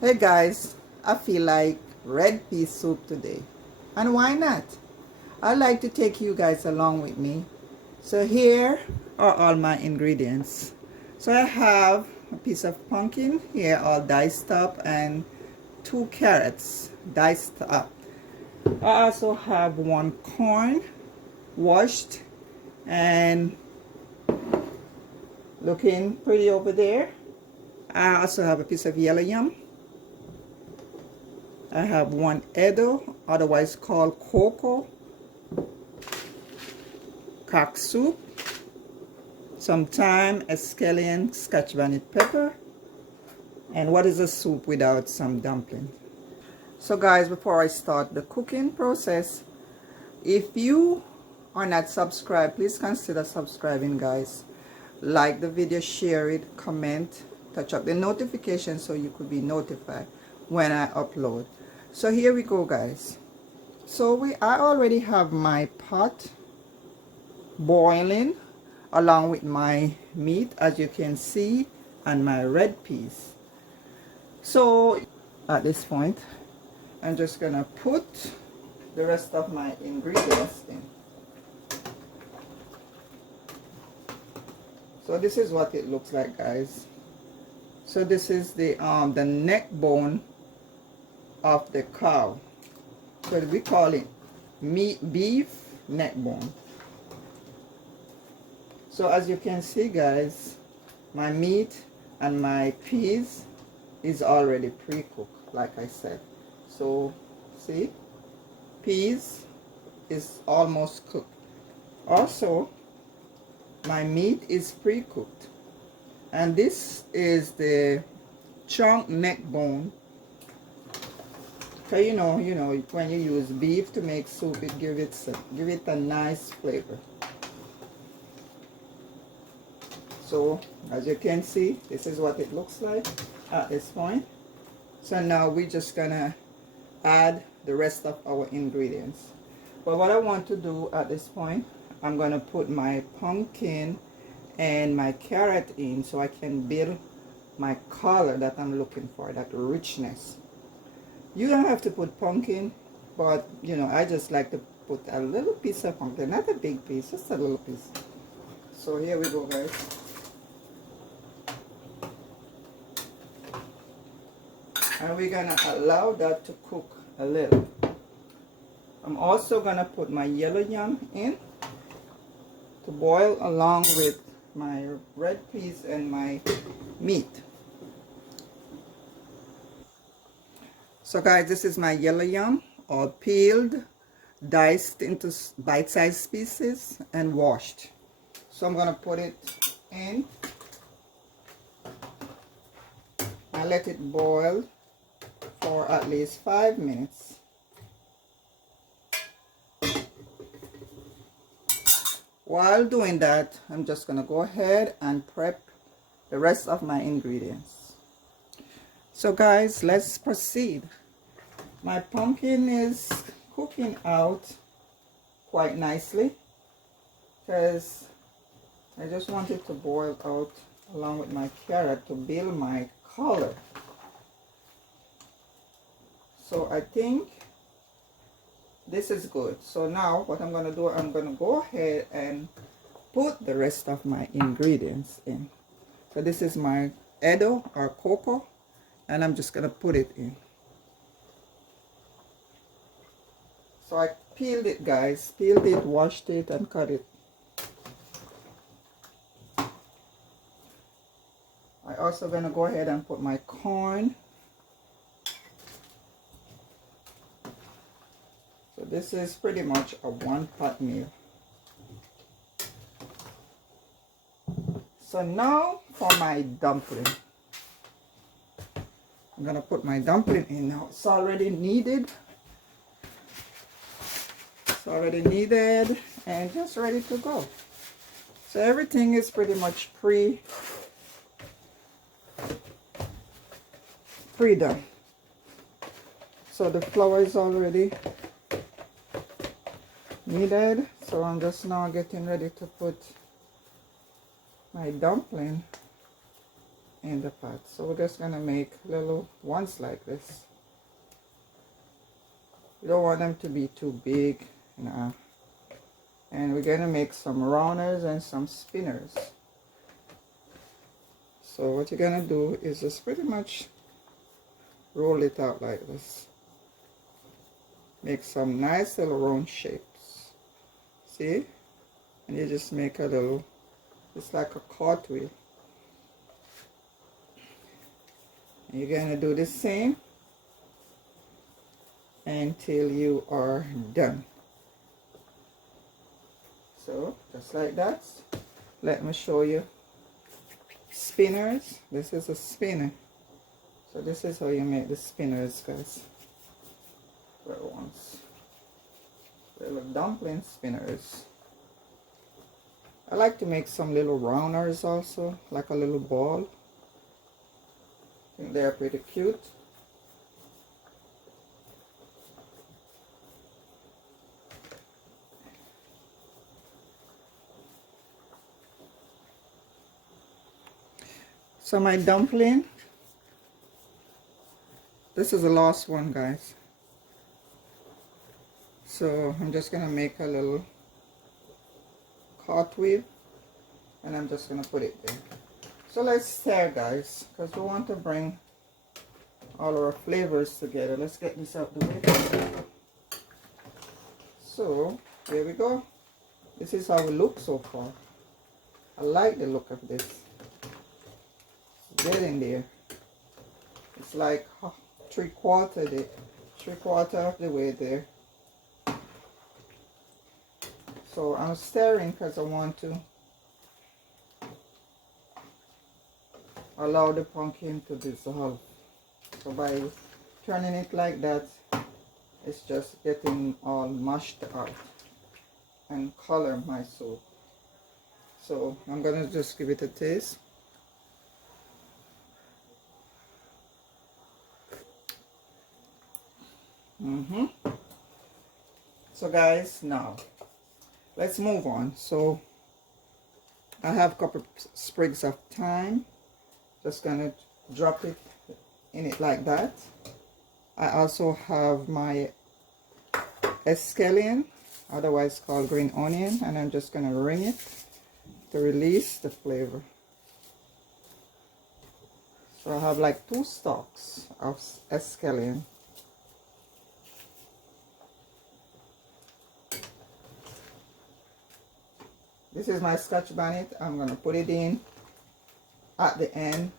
Hey guys, I feel like red pea soup today. And why not? I'd like to take you guys along with me. So here are all my ingredients. So I have a piece of pumpkin here all diced up and 2 carrots diced up. I also have 1 corn washed and looking pretty over there. I also have a piece of yellow yam. I have 1 Edo, otherwise called cocoa, cock soup, some thyme, escallion, scotch bonnet pepper, and what is a soup without some dumpling? So guys, before I start the cooking process, if you are not subscribed, please consider subscribing guys. Like the video, share it, comment, touch up the notification so you could be notified when I upload. So here we go guys. So I already have my pot boiling along with my meat, as you can see, and my red peas. So at this point I'm just gonna put the rest of my ingredients in. So this is what it looks like guys. So this is the neck bone of the cow. So we call it beef neck bone. So as you can see guys, my meat and my peas is already pre-cooked, like I said. So see, peas is almost cooked. Also, my meat is pre-cooked, and this is the chunk neck bone. So you know when you use beef to make soup, it give it a nice flavor. So as you can see, this is what it looks like at this point. So now we're just gonna add the rest of our ingredients. But what I want to do at this point, I'm gonna put my pumpkin and my carrot in so I can build my color that I'm looking for, that richness. You don't have to put pumpkin, but you know, I just like to put a little piece of pumpkin, not a big piece, just a little piece. So here we go guys. And we're gonna allow that to cook a little. I'm also gonna put my yellow yam in to boil along with my red peas and my meat. So guys, this is my yellow yam, all peeled, diced into bite-sized pieces and washed. So I'm gonna put it in and let it boil for at least 5 minutes. While doing that, I'm just gonna go ahead and prep the rest of my ingredients. So guys, let's proceed. My pumpkin is cooking out quite nicely because I just want it to boil out along with my carrot to build my color. So I think this is good. So now what I'm going to do, I'm going to go ahead and put the rest of my ingredients in. So this is my Edo or cocoa, and I'm just going to put it in. So I peeled it guys, peeled it, washed it and cut it. I also going to go ahead and put my corn. So this is pretty much a 1-pot meal. So now for my dumpling. I'm gonna put my dumpling in now. It's already kneaded. It's already kneaded and just ready to go. So everything is pretty much pre-done. So the flour is already kneaded, so I'm just now getting ready to put my dumpling in the pot. So we're just gonna make little ones like this. You don't want them to be too big, and we're gonna make some rounders and some spinners. So what you're gonna do is just pretty much roll it out like this. Make some nice little round shapes. See? And you just make a little, it's like a cartwheel. And you're gonna do the same until you are done. So just like that. Let me show you spinners. This is a spinner. So this is how you make the spinners, guys. Little ones. Little dumpling spinners. I like to make some little rounders also, like a little ball. I think they're pretty cute. So my dumpling, this is the last one, guys. So I'm just gonna make a little cartwheel and I'm just gonna put it there. So let's stir, guys, because we want to bring all our flavors together. Let's get this out the way. So here we go. This is how it looks so far. I like the look of this. It's getting there. It's like three-quarter of the way there. So I'm stirring because I want to allow the pumpkin to dissolve. So by turning it like that, it's just getting all mashed out and color my soup. So I'm gonna just give it a taste. So guys, now let's move on. So I have a couple sprigs of thyme. Just gonna drop it in it like that. I also have my escallion, otherwise called green onion, and I'm just gonna ring it to release the flavor. So I have like 2 stalks of escallion. This is my Scotch bonnet. I'm gonna put it in at the end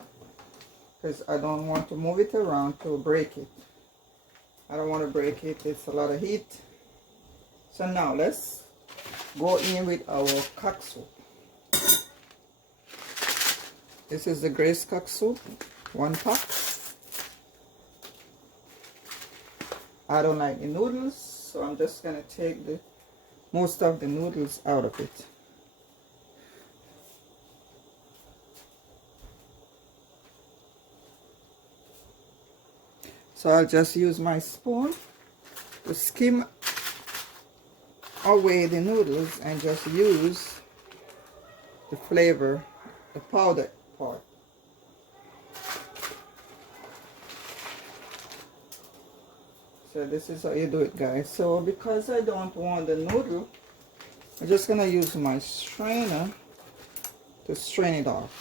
because I don't want to move it around to break it. I don't want to break it. It's a lot of heat. So now let's go in with our cock soup. This is the Grace cock soup, 1 pack. I don't like the noodles, so I'm just gonna take the most of the noodles out of it. So I'll just use my spoon to skim away the noodles and just use the flavor, the powder part. So this is how you do it, guys. So because I don't want the noodle, I'm just gonna use my strainer to strain it off.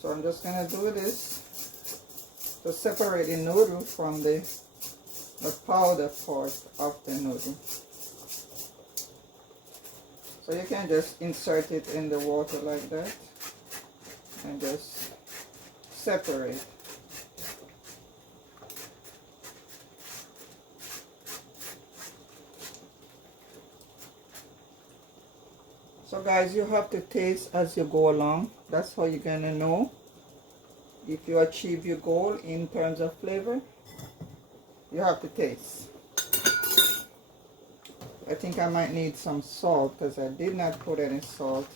So I'm just gonna do this to separate the noodle from the powder part of the noodle. So you can just insert it in the water like that and just separate. So guys, you have to taste as you go along. That's how you're gonna know if you achieve your goal in terms of flavor. You have to taste. I think I might need some salt because I did not put any salt.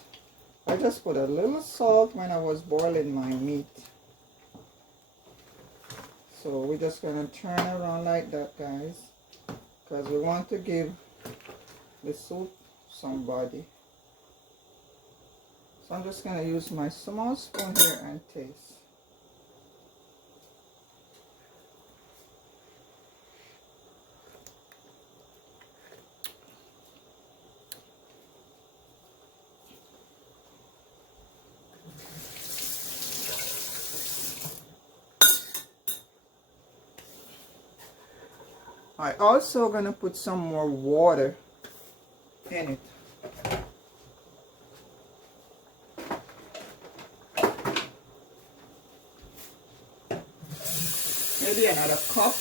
I just put a little salt when I was boiling my meat. So we're just gonna turn around like that, guys, because we want to give the soup some body. So I'm just gonna use my small spoon here and taste. I also gonna put some more water in it. Maybe another cup.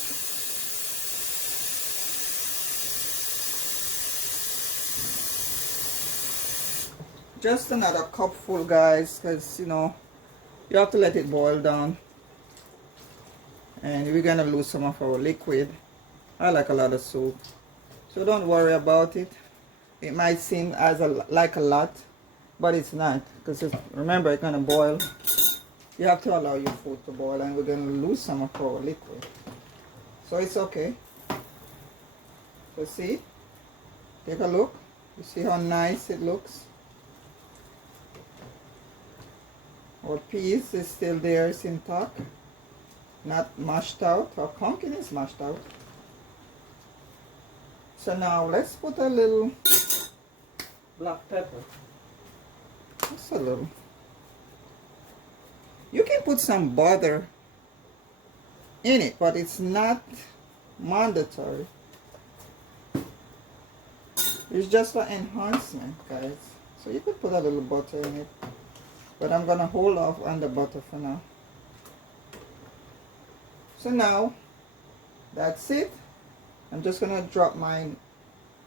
Just another cup full, guys, because you know you have to let it boil down, and we're gonna lose some of our liquid. I like a lot of soup, so don't worry about it. It might seem as like a lot, but it's not, because remember, it's gonna boil. You have to allow your food to boil, and we're gonna lose some of our liquid, so it's okay. So see, take a look. You see how nice it looks. Our peas is still there, it's intact, not mashed out. Our pumpkin is mashed out. So now let's put a little black pepper. Just a little. You can put some butter in it, but it's not mandatory. It's just for enhancement, guys. So you could put a little butter in it, but I'm gonna hold off on the butter for now. So now that's it. I'm just gonna drop my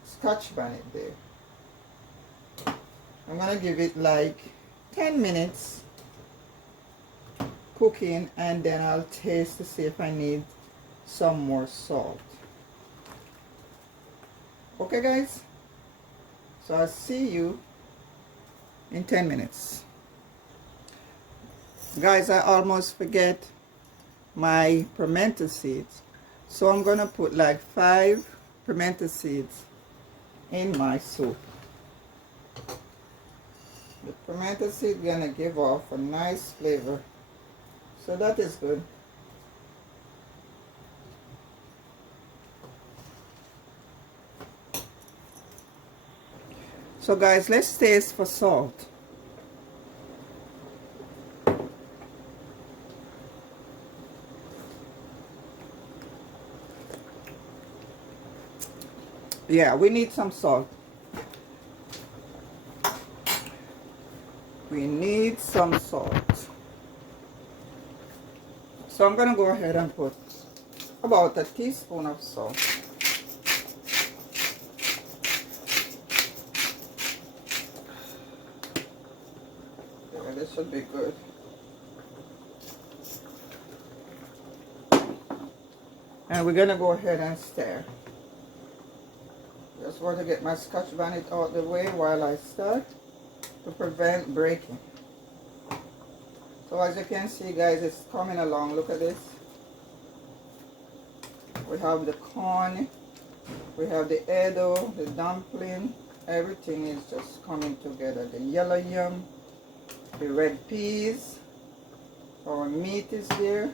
Scotch bonnet there. I'm gonna give it like 10 minutes cooking, and then I'll taste to see if I need some more salt. Okay, guys? So I'll see you in 10 minutes. Guys, I almost forget my pimento seeds. So I'm gonna put like 5 pimento seeds in my soup. The pimento seed gonna give off a nice flavor. So that is good. So guys, let's taste for salt. Yeah, we need some salt. We need some salt. So I'm gonna go ahead and put about a teaspoon of salt. Yeah, this should be good. And we're gonna go ahead and stir. Just want to get my Scotch bonnet out the way while I start to prevent breaking. So as you can see, guys, it's coming along. Look at this. We have the corn, we have the edo, the dumpling, everything is just coming together. The yellow yam, the red peas, our meat is there.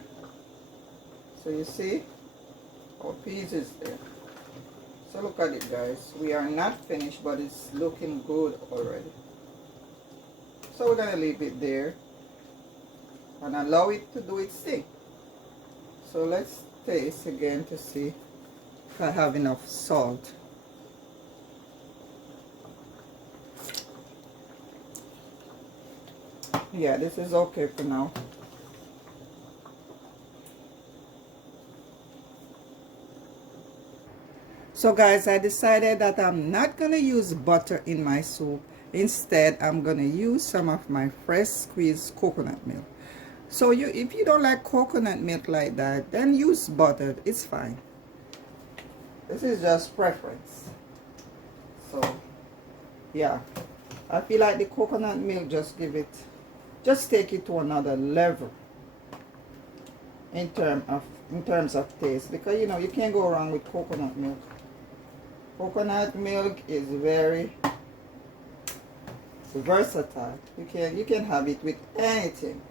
So you see, our peas is there. So look at it, guys. We are not finished, but it's looking good already. So we're gonna leave it there and allow it to do its thing. So let's taste again to see if I have enough salt. Yeah, this is okay for now. So guys, I decided that I'm not gonna use butter in my soup. Instead, I'm gonna use some of my fresh squeezed coconut milk. So if you don't like coconut milk like that, then use butter. It's fine. This is just preference. So yeah, I feel like the coconut milk just take it to another level in terms of taste, because you know you can't go wrong with coconut milk. Coconut milk is very versatile. You can have it with anything.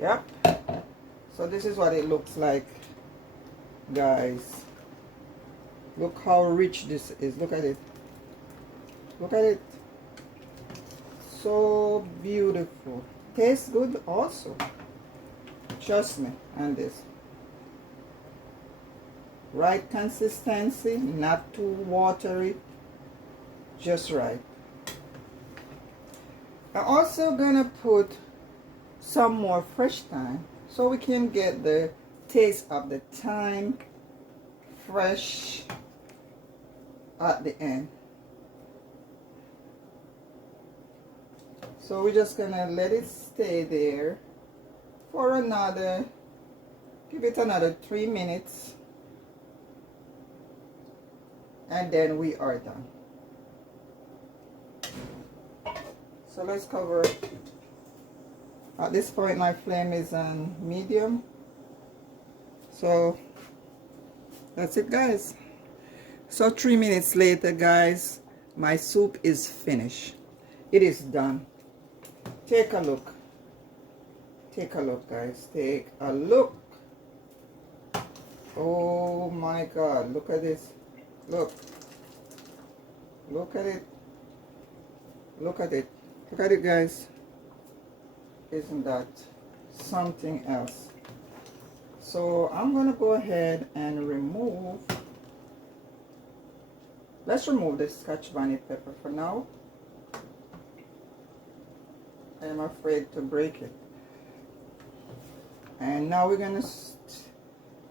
Yep. So this is what it looks like, guys. Look how rich this is. Look at it. Look at it. So beautiful. Tastes good also. Trust me on this. Right consistency, not too watery, just right. I'm also gonna put some more fresh thyme so we can get the taste of the thyme fresh at the end. So we're just gonna let it stay there for another, give it another 3 minutes, and then we are done. So let's cover. At this point my flame is on medium. So that's it, guys. So 3 minutes later, guys, my soup is finished. It is done. Take a look. Take a look, guys. Take a look. Oh my God, look at this. Look. Look at it. Look at it. Look at it, guys. Isn't that something else? So I'm gonna go ahead and remove, let's remove the Scotch bonnet pepper for now. I am afraid to break it. And now we're gonna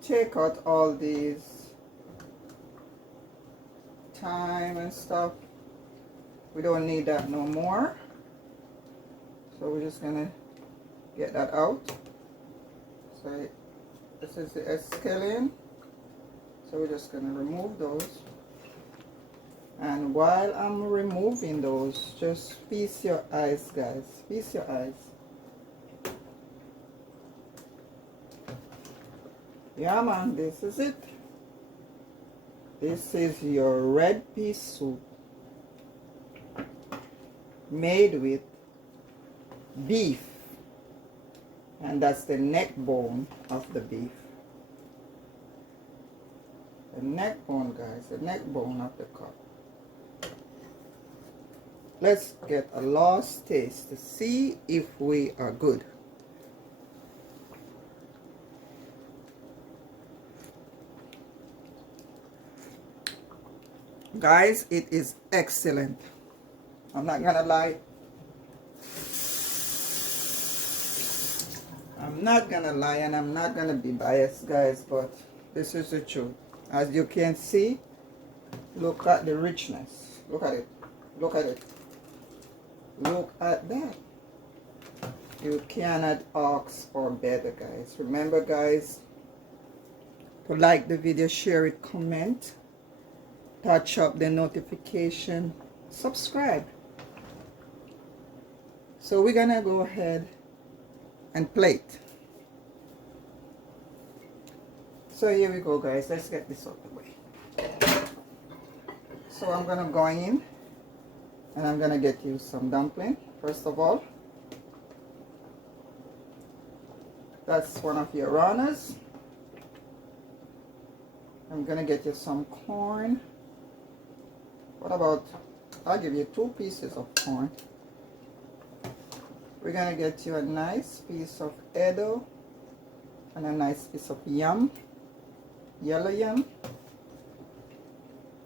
take out all these thyme and stuff. We don't need that no more. So we're just gonna get that out. So this is the escallion. So we're just gonna remove those. And while I'm removing those, just feast your eyes, guys. Feast your eyes. Yeah, man, this is it. This is your red pea soup made with beef. And that's the neck bone of the beef. The neck bone, guys, the neck bone of the cow. Let's get a last taste to see if we are good. Guys, it is excellent. I'm not gonna lie. I'm not gonna lie, and I'm not gonna be biased, guys, but this is the truth. As you can see, look at the richness. Look at it. Look at it. Look at that. You cannot ask for better, guys. Remember, guys, to like the video, share it, comment, touch up the notification, subscribe. So we're gonna go ahead and plate. So here we go, guys. Let's get this out of the way. So I'm gonna go in and I'm gonna get you some dumpling. First of all, that's one of your runners. I'm gonna get you some corn. What about, I'll give you 2 pieces of corn. We're gonna get you a nice piece of edo and a nice piece of yam, yellow yam.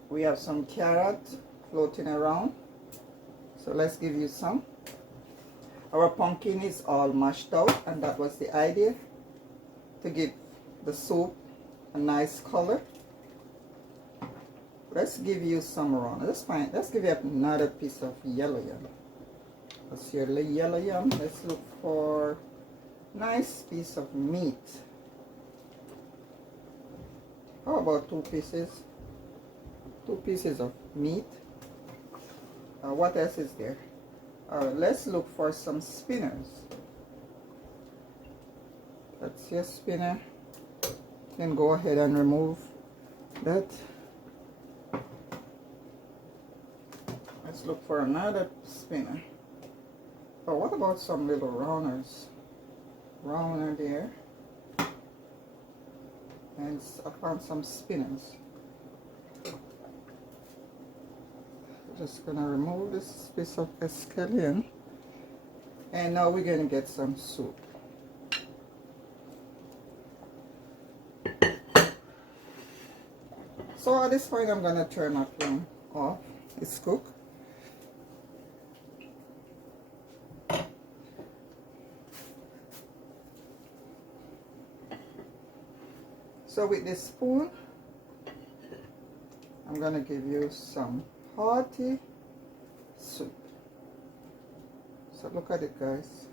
We have some carrot floating around, so let's give you some. Our pumpkin is all mashed out, and that was the idea, to give the soup a nice color. Let's give you some round. That's fine. Let's give you another piece of yellow yam. That's your yellow yam. Let's look for nice piece of meat. How about 2 pieces? 2 pieces of meat. What else is there? Let's look for some spinners. That's your spinner. Then go ahead and remove that. Let's look for another spinner. But what about some little rounders? Rounder there. And I found some spinners. Just gonna remove this piece of escallion. And now we're gonna get some soup. So at this point I'm gonna turn my flame off. It's cooked. So with this spoon, I'm gonna give you some hearty soup. So look at it, guys.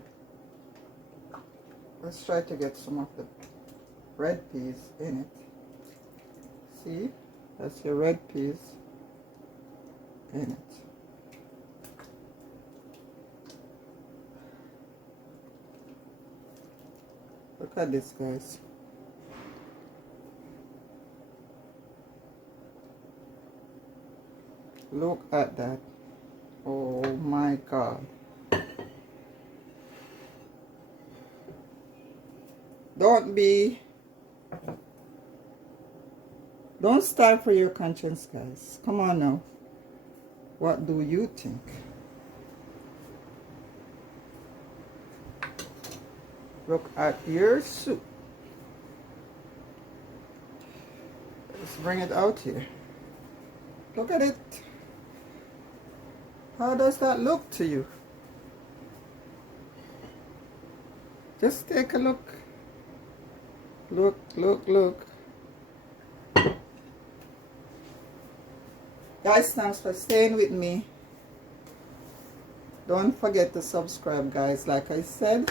Let's try to get some of the red peas in it. See, that's your red peas in it. Look at this, guys. Look at that. Oh my God. Don't starve for your conscience, guys. Come on now. What do you think? Look at your soup. Let's bring it out here. Look at it. How does that look to you? Just take a look. Look, look, look. Guys, thanks for staying with me. Don't forget to subscribe, guys. Like I said,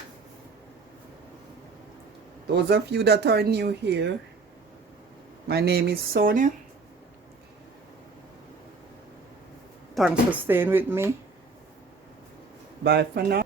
those of you that are new here, my name is Sonia. Thanks for staying with me. Bye for now.